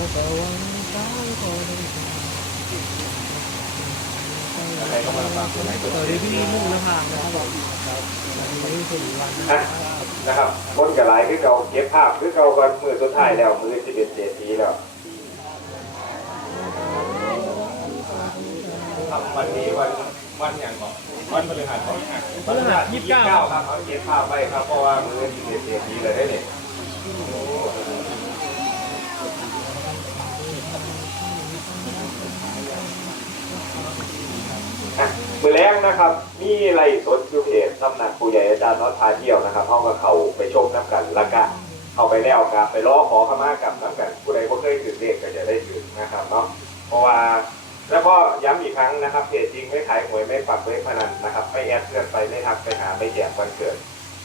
อะไรก็มาฝากคนไหนก็สวัสดีพี่นุ่นนภานะครับผมวันนี้คุณวันนะคอะรับนะครับคนกับหลายคือเก่าเก็บภาพคือเก่าก่อนมือสุดท้ายแล้วมือสิบเอ็ดเศรษฐีแล้วครับวันนี้วันวันอย่างก่อนวันพฤหัสก่อนพฤหัสยี่สิบเก้าครับเขาเก็บภาพไว้ครับเพราะว่ามือสิบเอ็ดเศรษฐีเลยได้เนี่ย มือแรกนะครับมีไรสดยูเพจตำนักผู้ใหญ่อาจารย์น็อตพาเที่ยวนะครับห้องกับเขาไปชมน้ำกันและกะเข้าไปแล้วครับไปล้อขอขมากับน้ำกันผู้ใดบ่เคยถือเลขก็จะได้ถือนะครับเนาะเพราะว่าแล้วก็ย้ำอีกครั้งนะครับเพจจริงไม่ขายหวยไม่ปักเลขพนันนะครับไปแอดเพื่อนไปไม่ทักไปหาไม่แจกวันเกิด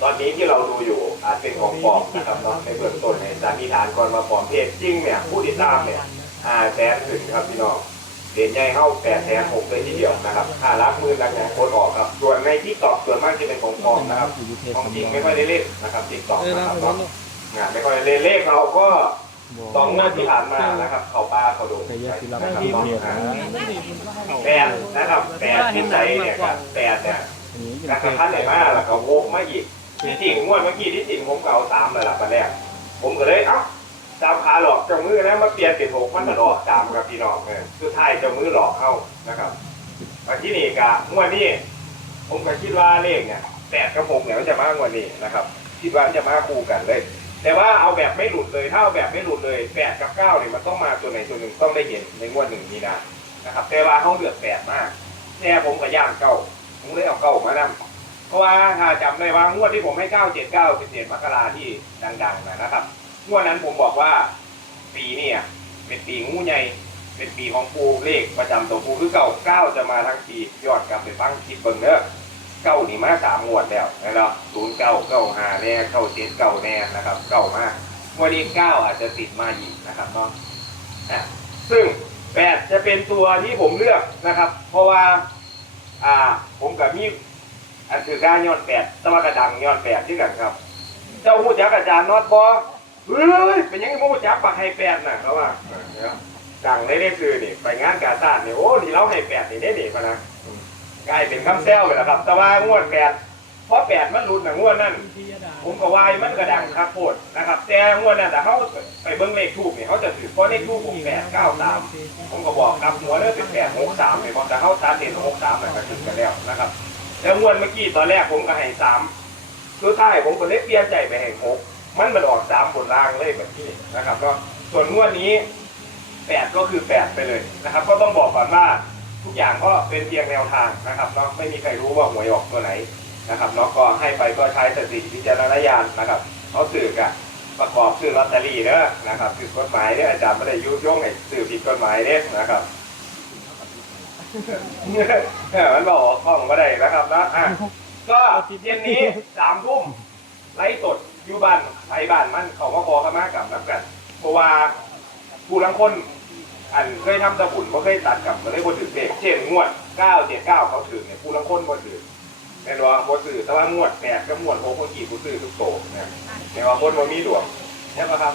ตอนนี้ที่เราดูอยู่อาจเป็นของปลอมนะครับเนาะในเบื้องต้นในสามีฐานก่อนมาปลอมเพจจริงเนี่ยผู้ติดตามเนี่ยอาแสนถึงครับพี่น้อง เหรียญใหญ่เข้าแปดแสนหกเลยทีเดียวนะครับค่ารับมือรักแหนโคนออกครับ ส่วนในที่ตอกส่วนมากจะเป็นของปลอมนะครับของจริงไม่ค่อยได้เล่นนะครับติ๊กต็อกเออนะนะครับผมเนาะงานไม่ค่อยได้เล่นเลขเราก็สองงวดที่ผ่านมานะครับ เขาป้าเขาดูนะครับบางเนาะทีมันอ่ามันดีมันก็แปดนะครับแปดที่ใจเนี่ยครับแปดเนี่ยนะครับท่านไหนมาแล้วก็โวกมาอีกที่จริงงวดเมื่อกี้ที่จริงผมเก่าสามเลยล่ะประแรกผมก็เลยเอ้า จามขาหลอกเจ้ามือนะมาเปลี่ยนเป็นหกมันก็หลอกตามกับพี่น้องเนี่ยสุดท้ายเจ้ามือหลอกเข้านะครับมาที่นี่กะงวดนี้ผมก็คิดว่าเลขเนี่ยแปดกับหกเนี่ยมันจะมากกว่านี้นะครับคิดว่านจะมาคู่กันเลย แต่ว่าเอาแบบไม่หลุดเลยถ้าเอาแบบไม่หลุดเลยแปดกับเก้าเนี่ยมันต้องมาตัวไหนตัวหนึ่งต้องได้เห็นในงวดหนึ่งมีนานะครับแต่ว่าเขาเลือกแปดมากแน่ผมกับย่างเก้าผมเลยเอาเก้ามานำเพราะว่าถ้าจำได้ว่างวดที่ผมให้เก้าเจ็ดเก้าเป็นเจ็ดมกราที่ดังๆนะครับ งวดนั้นผมบอกว่า ปีเนี่ยเป็นปีงูใหญ่ เป็นปีของปูเลขประจำตัวปูคือเก้าเก้าจะมาทั้งปียอดกลับไปฟังคลิปเบิ่งเด้อเก้านี่มาสามงวดแล้วนะครับศูนย์เก้าเก้าห้าแน่เก้าเจ็ดเก้าแน่นะครับเก้ามากวันนี้เก้าอาจจะติดมาอีกนะครับเนาะอะซึ่งแปดจะเป็นตัวที่ผมเลือกนะครับ เพราะว่าอ่าผมกับมีอันคือการย้อนแปดตะวันกระดังย้อนแปดที่กันครับ เจ้าหูจักอาจารย์นอตบอ เฮ้ยเป็นยังไงหูจักปักให้แปดน่ะเขาว่าเออนะครับดังในเรื่องคือนี่ไปงานกาตาร์เนี่โอ้นี่เราให้แปดนี่ได้เด็กนะกลายเป็นคำแซวไปแล้วครับ แต่ว่างวดแปดเพราะแปดมันหลุดนะงวดนั่นผมก็วายมันกระดังครับโพดนะครับ แต่งวดนั้นแต่เขาไปเบิ้งเลขทูบเนี่ยเขาจะถือเพราะเลขทูบผมแปดเก้าสามผมก็บอกครับหัวเลือเป็นแปดหกสามเลยบอกแต่เขาตาเด่นหกสามมันก็ถึงกันแล้วนะครับ แล้วงวดเมื่อกี้ตอนแรกผมก็ให้สามสุดท้ายผมก็เลยเปลี่ยนใจไปให้หก มันมันออกสามบนล่างเลยแบบนี้นะครับก็ส่วนงวดนี้แปดก็คือแปดไปเลยนะครับ ก็ต้องบอกก่อนว่าทุกอย่างก็เป็นเพียงแนวทางนะครับเนาะไม่มีใครรู้ว่าหวยออกตัวไหนนะครับเนาะก็ให้ไปก็ใช้สติวิจารณญาณนะครับเขาสื่อกะประกอบซื้อลอตเตอรี่เด้อนะครับผิดกฎหมายเนี่ยอาจารย์ไม่ได้ยุยงให้สื่อผิดกฎหมายเด้อนะครับมันบอกข้องก็ได้นะครับนะอะก็เย็นนี้สามทุ่มไลฟ์สด อยู่บ้านไทยบ้านมันเขามาขอขมากับน้ำกัน เพราะว่าผู้ลังคนอันเคยทำตะบุญเขาเคยตัดกับมาได้บนถือเด็กเช่นงวดเก้าเจ็ดเก้าเขาถือเนี่ยผู้ลังคนบนถือแน่นอนบนถือแต่ว่างวดแปดกับงวดโอคนกี่ผู้ถือทุกโตนี่ยแน่นอนคนมันมีดวงใช่ไหมครับ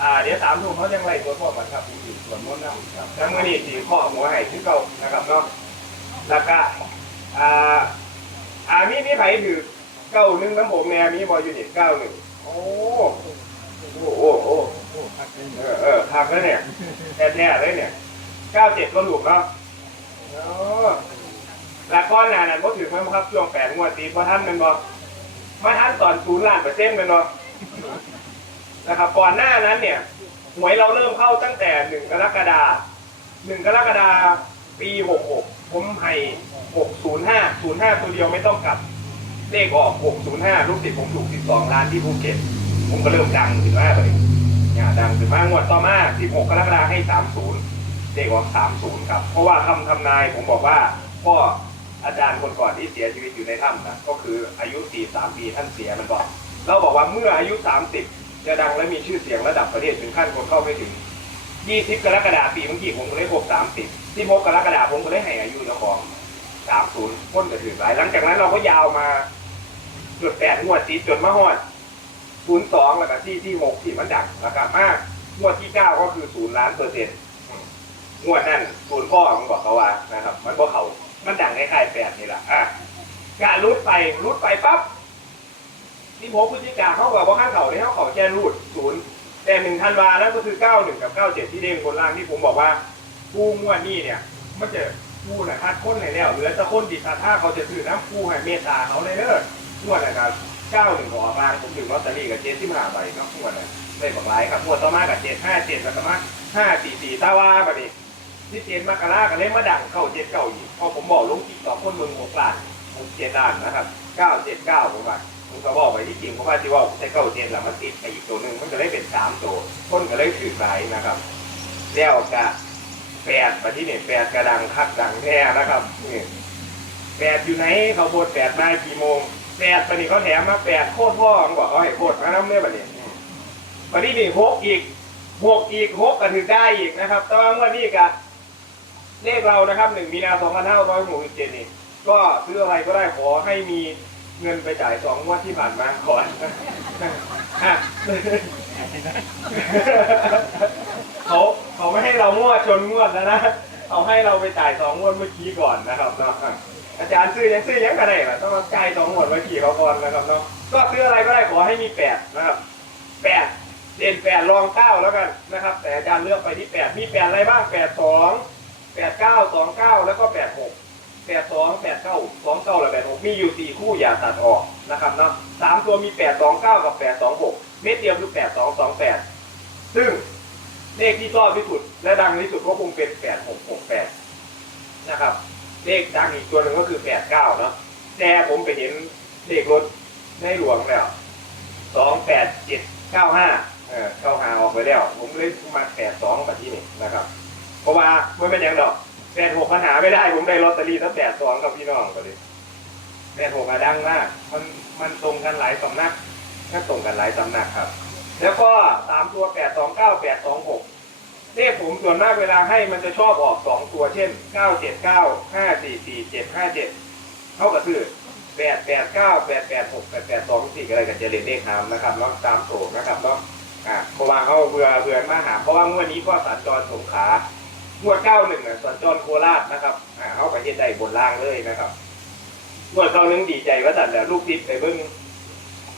อ่าเดี๋ยวสามทุ่มเขายังไล่ตัวพวกมันครับผู้ถือส่วนมนต์นะครับแล้วเมื่อนี่สีข้อหัวไห่ที่เก่านะครับเนาะแล้วก็อ่าอ่ามีมีไผ่ถือ เก้าหนึ่งน้ำผมแน่มีบอยูนิตเก้าหนึ่งโอ้โอ้โอ้โอ้เออเออทำแล้วเนี่ยแท้แท้เลยเนี่ยเก้าเจ็ดก็หลุมเนาะอ๋อแล้วก้อนหนานั้นก็ถือมั้งครับช่วงแปดงวดตีเพอท่านเป็นบ่มาท่านตอนศูนย์ล้านเปอร์เซ็นต์เป็นบ่นะครับก่อนหน้านั้นเนี่ยหวยเราเริ่มเข้าตั้งแต่หนึ่งกรกฎาหนึ่งกรกฎาปีหกหกผมให้หกศูนย์ห้าศูนย์ห้าตัวเดียวไม่ต้องกลับ เลขออกหกศูนย์ห้าลูกศิษย์ผมถูกสิบสองล้านที่ภูเก็ต ผมก็เริ่มดังถึงว่าเลยเนี่ยดังถึงมากงวดต่อมา 16 กรกฎาคมให้ 30เด็กออก 30 ครับ เพราะว่าคำทำนายผมบอกว่าพ่ออาจารย์คนก่อนที่เสียชีวิตอยู่ในถ้ำนะก็คืออายุ 43 ปีท่านเสียมันบอกเราบอกว่าเมื่ออายุ 30 จะดังและมีชื่อเสียงระดับประเทศถึงขั้นคนเข้าไม่ถึง 20 กรกฎาคมปีเมื่อกี้ผมก็เลยครบ30 16กรกฎาคมผมก็เลยให้อายุเจ้าของ30พ้นกระถือหลายหลังจากนั้นเราก็ยาวมา เกือบแปดงวดติดจนมาฮอดศูนย์สองแล้วก็ที่ที่หกที่มันดังแล้วก็มากงวดที่เก้าก็คือศูนย์ล้านเปอร์เซ็นต์มงวดนั่นศูนย์พ่อมันบอกเขาว่านะครับ มันบอกเขามันดังคล้ายๆแปดนี่แหละอะกะรุดไปรุดไปปั๊บที่พบพฤติกาเขาบอกว่าข้างเขาเนี่ยเขาขอแค่รูดศูนย์แต่หนึ่งธันวานั่นก็คือเก้าหนึ่งกับเก้าเจ็ดที่เด้งบนล่างที่ผมบอกว่าผู้งวดนี้เนี่ยมันจะผู้นะคัดค้นในแล้วเหลือแต่คนดิถ้าถ้าเขาจะถือน้ำผู้ให้เมตตาเขาเลยเด้อ งวดนะครับเก้าหนึ่งขอมาผมถึงลอตเตอรี่กับเจ็ดที่มาใบเนาะงวดนั้นได้บอกหลายครับงวดต่อมากับเจ็ดห้าเจ็ดแล้วก็มาห้าสี่สี่ตาว่าบัดนี้ที่เจนมากรากันเลยมาดังเข้าเจ็ดเก้าอีกพอผมบอกลงอีกต่อคนเมืองหกล้านหกเจ็ดล้านนะครับเก้าเจ็ดเก้าผมว่าผมก็บอกไปที่จริงเพราะว่าที่ว่าแต่เก้าเจ็ดแล้วมันติดไปอีกตัวหนึ่งมันก็เลยเป็นสามตัวคนก็เลยถือไปนะครับแล้วกะแปดมาที่นี่แปดกระดังคักดังแท้นะครับนี่แปดอยู่ไหนเขาโพดแปดมากี่โมง แปดปนี้เขาแถมมาแปดโคตรพ่อผมบอกเขาให้โคตรมาน้ำเนื้อแบบนี้มาที่นี่หกอีกหกอีกหกก็ถือได้อีกนะครับแต่ว่าเมื่อนี้กะเลขเรานะครับหนึ่งมีนาสองพันห้าร้อยหกสิบเจ็ดนี่ก็ซื้ออะไรก็ได้ขอให้มีเงินไปจ่ายสองงวดที่ผ่านมาก่อนเขาเขาไม่ให้เรางวดชนงวดแล้วนะเขาให้เราไปจ่ายสองงวดเมื่อกี้ก่อนนะครับเนาะ อาจารย์ซื้อยังซื้อยังก็ได้นะต้องมาจ่ายสองงวดเมื่อกี้เขาก่อนนะครับเนาะก็ซื้ออะไรก็ได้ขอให้มีแปดนะครับแปดเด่นแปดรองเก้าแล้วกันนะครับ แต่อาจารย์เลือกไปที่แปดมีแปดอะไรบ้างแปดสองแปดเก้าสองเก้าแล้วก็แปดหกแปดสองแปดเก้าสองเก้าและแปดหกมีอยู่สี่คู่อย่าตัดออกนะครับเนาะสามตัวมีแปดสองเก้ากับแปดสองหกเม็ดเดียวคือแปดสองสองแปดซึ่งเลขที่ชอบที่สุดและดังที่สุดก็คงเป็นแปดหกหกแปดนะครับ เลขดังอีกตัวหนึ่งก็คือแปดเก้าเนาะแต่ผมไปเห็นเลขรถในหลวงแล้วสองแปดเจ็ดเก้าห้าเออเก้าห้าออกไปแล้ว ผมเลยมาแปดสองแบบที่นี่นะครับ เพราะว่าไม่เป็นอย่างดอกแปดหกปัญหาไม่ได้ ผมได้ลอตเตอรี่ตั้งแปดสองกับพี่น้องก็เลยแปดหกอะดังมากมันมันตรงกันหลายสำนักถ้าตรงกันหลายสำนักครับ แล้วก็สามตัวแปดสองเก้าแปดสองหก เลขผมส่วนมากเวลาให้มันจะชอบออกสองตัวเช่นเก้าเจ็ดเก้าห้าสี่สี่เจ็ดห้าเจ็ดเท่ากับคือแปดแปดเก้าแปดแปดหกแปดแปดสองสี่อะไรกันจะเรียนเลขหามนะครับเนาะตามโถนะครับเนาะอะเพราะว่าเขาเบื่อเบื่อมาหา เพราะว่างวดนี้ก็สัญจรสงขลางวดเก้าหนึ่งอะสัญจรโคราชนะครับอ่าเขาไปเฮ็ดได้บนล่างเลยนะครับงวดเก้าหนึ่งดีใจว่าสันแต่ลูกติดไปเบิ้ง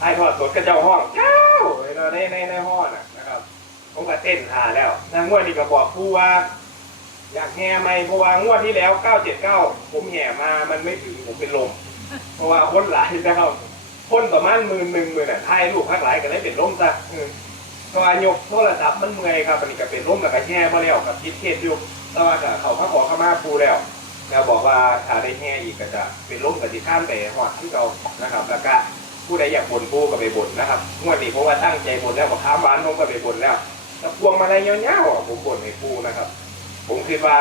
ไอ้ทอดสดกระเจ้าห้องเจ้าในในในห้องน่ะ ผมก็เต้นหาแล้วนะงวดนี้ก็บอกผู้ว่า อยากแห่ไหมเพราะว่างวดที่แล้วเก้าเจ็ดเก้าผมแห่มามันไม่ถึงผมเป็นลม เพราะว่าคนหลายนะครับคนประมาณหมื่นหนึ่งหมื่นอะไทยลูกพักหลายก็เลยเป็นลมซะเพราะว่ายกโทรศัพท์มันเมื่อยครับอันนี้ก็เป็นร่มแล้วก็แห่มาแล้วกับคิดเทศอยู่แต่ว่าก็เขาพระขอขมาปูแล้วแล้วบอกว่าถ้าได้แห่อีกก็จะเป็นร่มกับที่ข้ามไปหอดที่เรานะครับ แล้วก็ผู้ใดอยากบ่นปูก็ไปบ่นนะครับงวดนี้เพราะว่าตั้งใจบ่นแล้วก็ข้ามบ้านผมก็ไปบ่นแล้ว แต่พวงมาลัยเงี้ยวๆอะผมบ่นให้ปูนะครับ ผมคิดว่า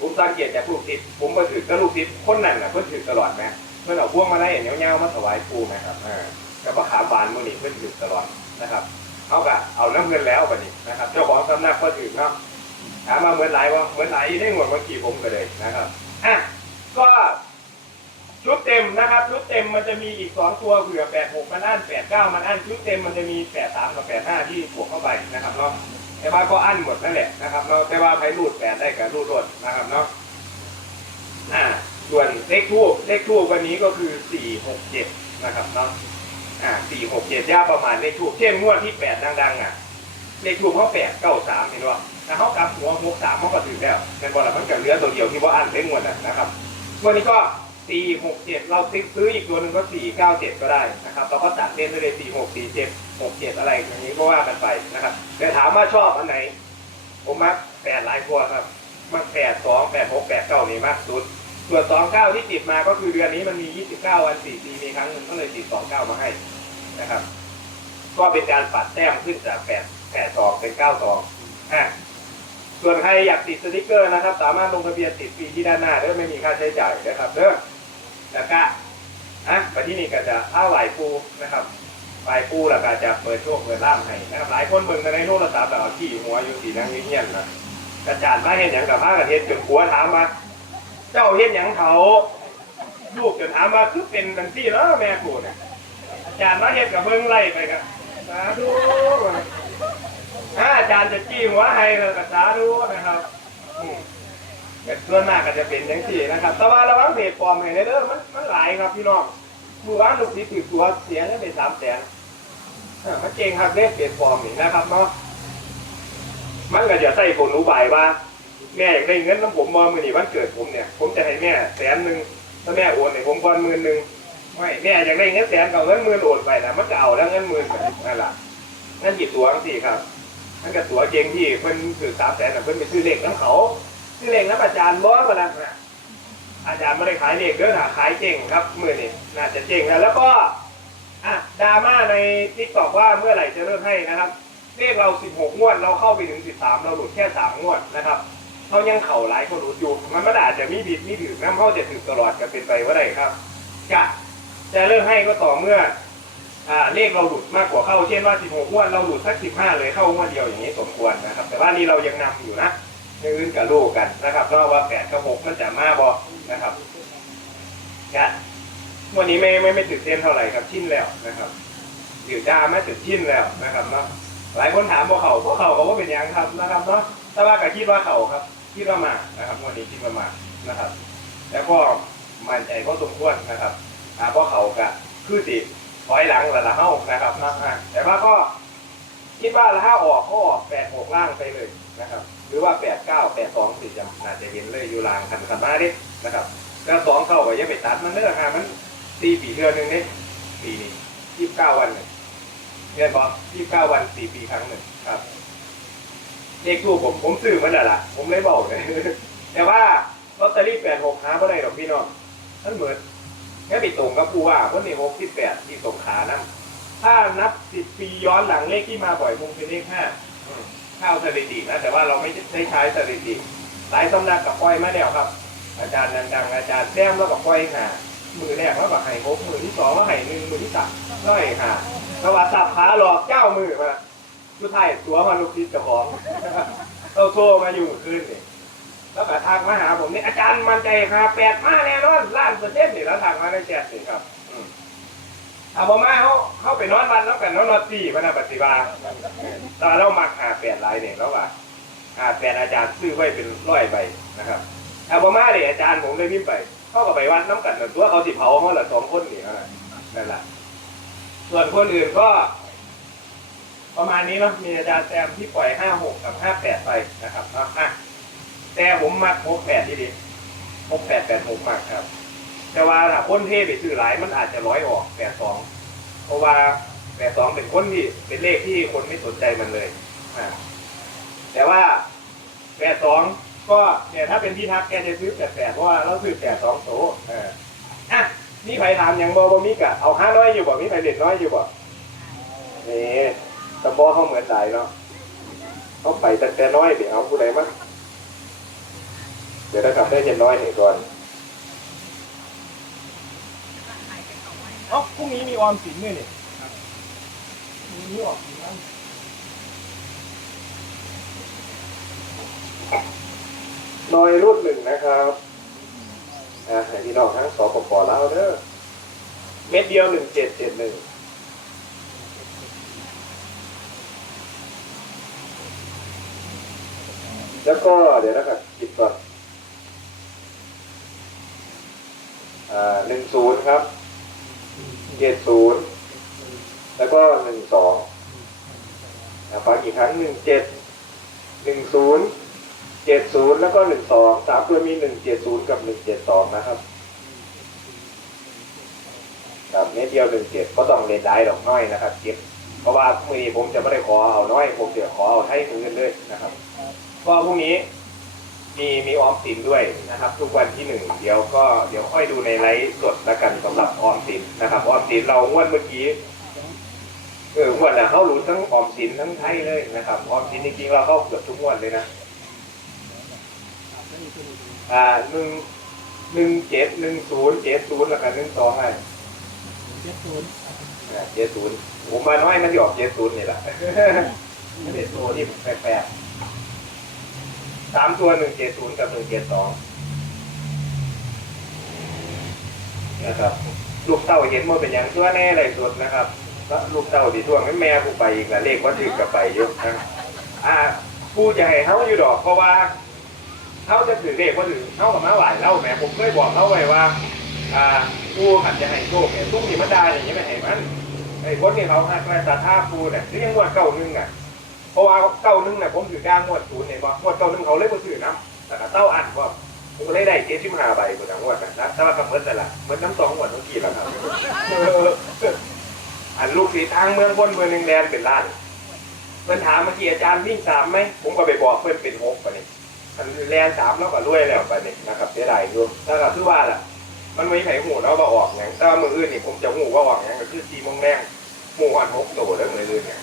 ผมสังเกตจากลูกศิษย์ผมก็ถือก็ลูกศิษย์คนนั้นน่ะเพิ่นถือตลอดนะเพิ่นเอาพวงมาลัยเงี้ยวๆมาถวายปูนะครับอ่าแล้วก็ขาบานมื้อนี้เพิ่นถือตลอดนะครับเอากะเอาน้ำเงินแล้วบัดนี้นะครับ เจ้าของสำนักก็ถึงเนาะถามมาเหมือนไหลว่าเหมือนไหลได้หมดเมื่อกี้ผมก็เลยนะครับอะก็ ชุดเต็มนะครับชุดเต็มมันจะมีอีกสองตัวเผื่อแปดหกมันอั้นแปดเก้ามันอั้นชุดเต็มมันจะมีแปดสามกับแปดห้าที่บวกเข้าไปนะครับเนาะแต่ว่าก็อั้นหมดนั่นแหละนะครับเนาะแต่ว่าใครรูดแปดได้กับรูดรดนะครับเนาะอ่าส่วนเลขทูบเลขทูบวันนี้ก็คือสี่หกเจ็ดนะครับเนาะอ่าสี่หกเจ็ดย่าประมาณเลขทูบเช่นงวดที่แปดดังๆอะเลขทูบเขาแปดเก้าสามเห็นว่าถ้าเขากลับหัวหกสามเขาก็ถือแล้วเป็นบอลมันกับเรือตัวเดียวที่ว่าอันเล่นงวดน่ะนะครับงวันนี้ก็ สี่หกเจ็ดเราซื้ออีกตัวหนึ่งก็สี่เก้าเจ็ดก็ได้นะครับเราก็ตัดเล่นได้เลยสี่หกสี่เจ็ดหกเจ็ดอะไรอย่างนี้ก็ว่ากันไปนะครับแต่ถามว่าชอบอันไหน ผมมักแปดหลายตัวครับมักแปดสองแปดหกแปดเก้านี่มากสุดส่วนสองเก้าที่ติดมาก็คือเดือนนี้มันมียี่สิบเก้าวันสี่ปีมีครั้งหนึ่งก็เลยติดสองเก้ามาให้นะครับ ก็เป็นการปัดแต้มขึ้นจากแปดแปดสองเป็นเก้าสองอะส่วนใครอยากติดสติกเกอร์นะครับ สามารถลงทะเบียนติดฟรีที่ด้านหน้าเด้อไม่มีค่าใช้จ่ายนะครับเด้อ แล้วก็อะไปที่นี่ก็จะผ้าไหวปูนะครับไหวปูแล้วก็จะเปิดโชคเปิดล่ามให้นะครับหลายคนเบิ่งในโทรศัพท์แต่เอาที่หัวอยู่สีนั่งเงียบๆนะกระจาดมาเห็นอย่างกับผ้ากระเทศจนหัวถามมาเจ้าเห็นอย่างเขาลูกจนถามมาคือเป็นดังที่แล้วแม่กูเนี่ยอาจารย์มาเฮ็ดกับเบิ่งไล่ไปกันสาธุอะารย์จะจี้หัวให้เรากระสาดูนะครับ ส่วนมากก็จะเป็นอย่างที่นะครับ แต่ว่าระวังเพจปลอมให้ในเด้อมันมันหลายครับพี่น้องมือว่านลูกศิษย์ถือตัวเสียเงินไปสามแสนมันเก่งครับเลขเพจปลอมนี่นะครับเนาะมันก็จะใส่ผลอุบายว่า แม่อยากได้เงินน้ำผมมอมือนี่วันเกิดผมเนี่ย ผมจะให้แม่แสนหนึ่งถ้าแม่โอนให้ผมก่อนหมื่นหนึ่งไม่แม่อยากได้เงินแสนกับเงินหมื่นโอนไปนะมันจะเอาแล้วเงินหมื่นไปนั่นแหละนั่นกี่ตัวทั้งสี่ครับนั่นก็ตัวเก่งที่เพิ่นถือสามแสนน่เพิ่นไปซื้อเลขน้ำเขา ซื้อเลขน้ำอาจารย์บอสมาแล้วนะอาจารย์ไม่ได้ขายเลขเด้อนะขายเก่งครับมือนี่น่าจะเก่งแล้วแล้วก็อะดราม่าในทิกตอกว่าเมื่อไหร่จะเลิกให้นะครับเลขเรา 16 งวด เราเข้าไปถึง 13 เราหลุดแค่ 3 งวดนะครับเขายังเข่าหลายคนหลุดอยู่ มันไม่ได้อาจจะมีผิดมีถือน้ำเข้าจะถือตลอดกันเป็นไปว่าได้ครับ จะจะเลิกให้ก็ต่อเมื่ออ่าเลขเราหลุดมากกว่าเข้า เช่นว่า 16 งวด เราหลุดสัก 15 เลยเข้างวดเดียวอย่างนี้สมควรนะครับ แต่ว่านี่เรายังนำอยู่นะ ยังอื่นกับลูกกันนะครับเพราะว่า8กับ6มันจะมาบอนะครับจะวันนี้ไม่ไม่ไม่ตื่นเต้นเท่าไหร่ครับชินแล้วนะครับอยู่จ้าไม่ตื่นชินแล้วนะครับเนาะหลายคนถามว่าเขาพวกเขาเขาว่าเป็นยังครับนะครับเนาะแต่ว่าก็คิดว่าเขาครับคิดว่ามานะครับวันนี้คิดว่ามานะครับ แล้วก็มั่นใจก็สมควรนะครับอ่าพราเขาก็คือติดถอยหลังละละเฮ้านะครับนะแต่ว่าก็คิดว่าละห้าออกก็ออกแปดหกล่างไปเลยนะครับ หรือว่าแปดเก้าแปดสองสี่จะน่าจะเห็นเลยอยู่ลางคันคันมาดินะครับแล้วสองเข้าก็ยังไปตัดมันเนื้อหามันตีปีเดือนหนึ่งนี่ปีนี้ยี่สิบเก้าวันหนึ่งเดือนบอกยี่เก้าวันสี่ปีครั้งหนึ่งครับเลขทูปผมผมซื้อมันแหละล่ะ ผมเลยบอกเลยแต่ว่าลอตเตอรี่แปดหกหาเมื่อไรหรอกพี่น้องมันเหมือนแค่ไปตรงกับผู้ว่าวันนี้หกสิบแปดที่ตรงขานะถ้านับสิบปีย้อนหลังเลขที่มาบ่อยคงเป็นเลขห้า ข้าสถิตินะแต่ว่าเราไม่ได้ใช้สถิติหลายสำนักกับปล่อยมาแล้วครับ อาจารย์ดังๆอาจารย์แซมแล้วกับปล่อยหามือแรกแล้วกับไห้หกมือที่สองแล้วไห้หนึ่งมือที่สามแล้วไห้หาสวัสดิ์สับขาหลอกเจ้ามือมาสุดท้ายตัวมาลูกศิษย์เจ้าของเอาโซ่มาอยู่คืนนี่แล้วก็ทักมาหาผมนี่อาจารย์มันใจครับแปดมาแน่นอนล้านเปอร์เซ็นต์นี่แล้วทักมาในแชทนี่ครับอื เอาบอมาเขาเขาไปนอนวันแล้วกันนอนนอนสี่พนะปฏิบัติตอนเรามักหาแปดลายเนี่ยแล้วว่าหาแปดอาจารย์ซื้อไว้เป็นร้อยใบนะครับเอาบอมาเลยอาจารย์ผมเลยพิมพ์ไปเขาก็ไปวัดน้ำกันตัวเขาสิเผาเขาละสองคนนี่านั้นนั่นแหละส่วนคนอื่นก็ ประมาณนี้เนาะมีอาจารย์แซมที่ปล่อยห้าหกกับห้าแปดไปนะครับเนาะอะแต่ผมมักหกแปดที่ดีหกแปดแปดหกมากครับ แต่ว่าถ้าคนเทไปซื้อหลายมันอาจจะร้อยออกแปดสองเพราะว่าแปดสองเป็นคนที่เป็นเลขที่คนไม่สนใจมันเลยอ่าแต่ว่าแปดสองก็เนี่ยถ้าเป็นพี่ทักแกจะซื้อแปดแปดเพราะว่าเราซื้อแปดสองโตเอออะมีใครถามยังบอบมีกะเอาห้าน้อยอยู่บ่มีใครเด็ดน้อยอยู่บ่นี่ตะบอเขาเหมือนสายเนาะเขาไปแต่แต่น้อยเดี๋ยวเอาผู้ใดมั้งเดี๋ยวถ้ากลับได้เจ็ดน้อยเห็นก่อน เอ้าพรุ่งนี้มีออมสินด้วยนี่มีนี่ออมสินมั้งน้อยรุ่นหนึ่งนะครับอ่าให้พี่น้องทั้งสปปลาวเด้อเม็ดเดียวหนึ่งเจ็ดเจ็ดหนึ่งแล้วก็เดี๋ยวนะครับคิดก่อนอ่าหนึ่งศูนย์ครับ เจ็ดศูนย์แล้วก็หนึ่งสองฟังอีกครั้งหนึ่งเจ็ดหนึ่งศูนย์เจ็ดศูนย์แล้วก็หนึ่งสองสามตัวมีหนึ่งเจ็ดศูนย์กับหนึ่งเจ็ดสองนะครับครับเม็ดเดียวหนึ่งเจ็ดก็ต้องเล่นได้ดอกน้อยนะครับเก็บเพราะว่าพรุ่งนี้ผมจะไม่ได้ขอเอาน้อย ผมจะขอเอาให้ถึงเงินเลยนะครับ ก็พรุ่งนี้ มีมีออมสินด้วยนะครับ ทุกวันที่หนึ่งเดี๋ยวก็เดี๋ยวค่อยดูในไลฟ์สดแล้วกันสำหรับออมสินนะครับออมสินเรางวดเมื่อกี้เอองวดน่ะเข้าหลุนทั้งออมสินทั้งไทยเลยนะครับออมสินจริงๆเราเข้าเกือบทุกงวดเลยนะอ่าหนึ่งหนึ่งเจ็ดหนึ่งศูนย์เจ็ดศูนย์แล้วกันหนึ่งสองไงเจ็ดศูนย์เจ็ดศูนย์ผมมาน้อยมันจะออกเจ็ดศูนย์นี่แหละไม่ได้ตัวที่แปลกๆ สามตัวหนึ่งเจ็ดศูนย์กับหนึ่งเจ็ดสองนะครับ ลูกเต้าเห็นว่าเป็นอย่างชั่วแน่เลยสุดนะครับแล้วลูกเต้าดีท่วงั้นแม่กูไปอีกแล้วเลขว่าถึงกับไปเยอะนะอ่ากูจะให้เขาอยู่ดอกเพราะว่าเขาจะถือเลขว่าถือเขากับมาไหวเล่าแหมผมเคยบอกเขาไว้ว่า อ่ากูขันจะให้โชคเนี่ยตุ้งนี่มันได้อย่างนี้ไม่ให้มันไอ้คนนี่เขาหักมาตาท่ากูเนี่ยที่ยังงวดเก้าหนึงอะ เพราะว่าเก้าหนึงเนี่ยผมถือกลางงวดศูนย์เนี่ยว่างวดเก้าหนึงเขาเลยบ่ถือน้ำแต่ก็เต้าอันว่าผมก็เลยได้เจ็ดสิบห้าใบคนละงวดนะแต่ว่ากับเมื่อแต่ละเหมือนน้ำสองงวดเมื่อกี้แล้วครับเอออันลูกสีทางเมืองบนเมืองหนึ่งแดนเป็นล้านเพิ่นถามเมื่อกี้อาจารย์วิ่งสามไหมผมก็ไปบอกเพิ่นเป็นหกไปนี่อันแลนสามแล้วก็รวยแล้วไปนี่นะครับเสียดายอยู่แต่ก็คือว่าล่ะ มันไม่ไผ่หูแล้วมาออกอย่างแต่ว่ามืออื่นนี่ผมจะหูว่าออกอย่างก็คือสีโมงแรงหมูหันหกโตแล้วมืออื่นเนี่ย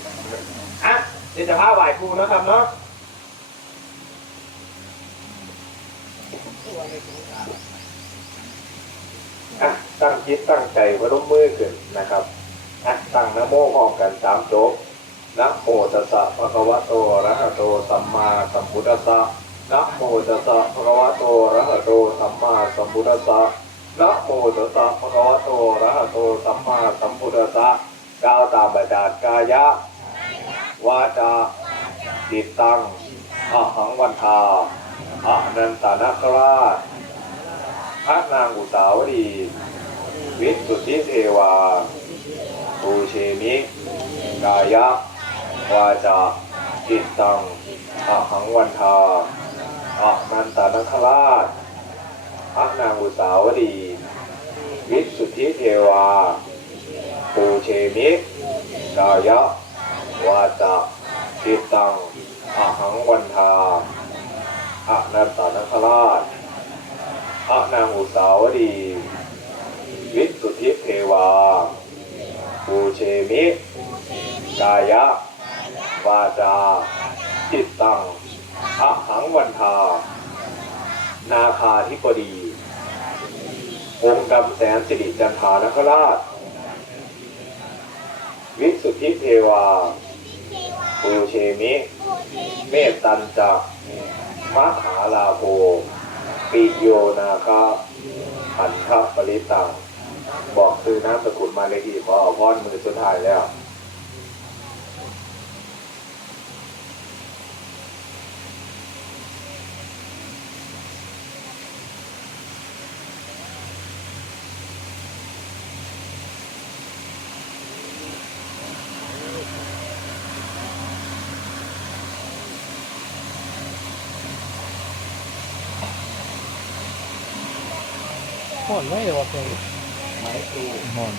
อะ ดี๋ยวจะพาไหวครูนะครับเนาะอะตั้งจิตตั้งใจพนมมือขึ้นนะครับอะตั้งนะโมพร้อมกันสามจบนะโมตัสสะภะคะวะโตอะระหะโตสัมมาสัมพุทธัสสะนะโมตัสสะภะคะวะโตอะระหะโตสัมมาสัมพุทธัสสะนะโมตัสสะภะคะวะโตอะระหะโตสัมมาสัมพุทธัสสะกล่าวตามบาดาลกายะ วาจาจิตตังอหังวันทาอะนันตานาคราชพระนางอุสาวดี วิสุทธิเทวาปูเชมิกายะ วาจาจิตตังอหังวันทาอะนันตานาคราชพระนางอุสาวดี วิสุทธิเทวาปูเชมิกายะ วาจาจิตตังอหังวันทาอะนันตานคราชพระนางอุสาวดีวิสุทธิเทวาปูเชมิ กายะ วาจา จิตตังอะหังวันทา นาคาธิปดี องค์ดำแสนสิริจันทานคราช วิสุทธิเทวา ปูเชมิเมตตันจะมะหาลาโภปิโยนาคาหันทปริตังบอกคือน้ำสกุลมาเลยทีพอเอาพอนมือสุดท้ายแล้ว ห่อนไม่หรอกเลยไม้ตู้ห่อน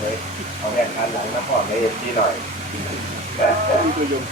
เฮ้ยเอาแผ่นคันหลังมาพอนในเอ็มจีหน่อยมีตัวยง